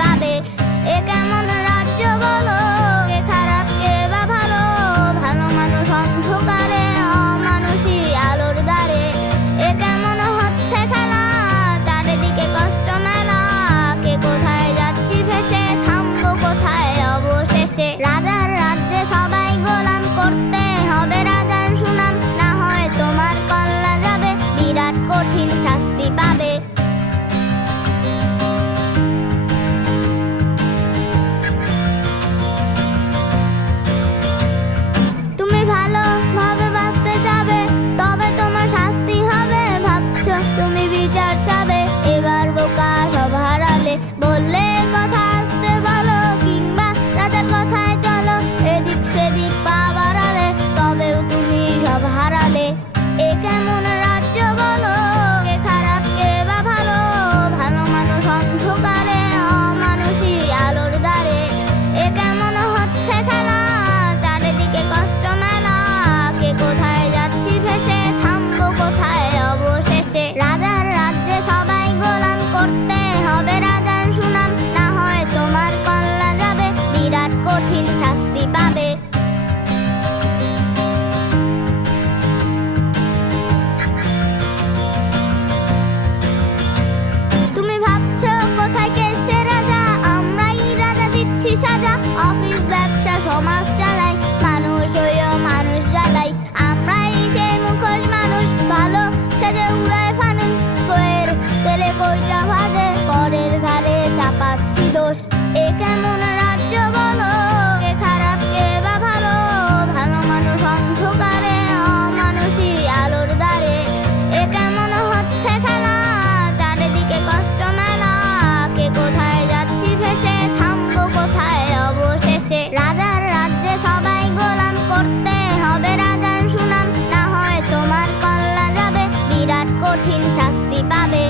পাবে। এ কেমন রাজ্য বলো, কে খারাপ কে বা ভালো, ভালো মানুষ অন্ধকারে, অমানুষী আলোর দ্বারে। এ কেমন হচ্ছে খেলা, চারিদিকে কষ্ট মেলা, কে কোথায় যাচ্ছি ভেসে, থামবো কোথায় অবশেষে। রাজার রাজ্যে সবাই গোলাম, করতে হবে রাজার সুনাম, না হয় তোমার কল্লা যাবে, বিরাট কঠিন শাস্তি পাবে। তুমি ভালোভাবে বাঁচতে চাবে, তবে তোমার শাস্তি হবে, ভাবছো তুমি বিচার চাবে, এবার বোকা সব হারালে। বললে কথা আসতে বলো, কিংবা রাজার কথায় চলো, এদিক সেদিক পা বাড়ালে, তবেও তুমি সব হারালে। এ কেমন রাজ্য বলো, কে খারাপ কে বা ভালো, ভালো মানুষ অন্ধকারে, অমানুষী আলোর দ্বারে। এ কেমন হচ্ছে খেলা, চারিদিকে কষ্ট মেলা, কে কোথায় যাচ্ছি ভেসে, থামবো কোথায় অবশেষে। রাজার রাজ্যে সবাই গোলাম, করতে হবে রাজার সুনাম, না হয় তোমার কল্লা যাবে, বিরাট কঠিন শাস্তি পাবে। তুমি ভাবছো কোথায় কে সে রাজা, আমরাই রাজা দিচ্ছি সাজা, অফিস ব্যবসা সমাজ চালাই, মানুষ হইও মানুষ জ্বালাই, আমরাই সেই মুখোশ মানুষ, ভালো সেজে উড়ায় ফানুস, কয়ের তেলে কইটা ভাজে, পরের ঘাড়ে চাপাচ্ছি দোষ। এ কেমন রাজ্য বলো, কে খারাপ কে বা ভালো, ভালো মানুষ অন্ধকারে, অমানুষী আলোর দ্বারে। এ কেমন হচ্ছে খেলা, চারিদিকে কষ্ট মেলা, কে কোথায় যাচ্ছি ভেসে, থামবো কোথায় অবশেষে। রাজার রাজ্যে সবাই গোলাম, করতে হবে রাজার সুনাম, না হয় তোমার কল্লা যাবে, বিরাট কঠিন শাস্তি পাবে।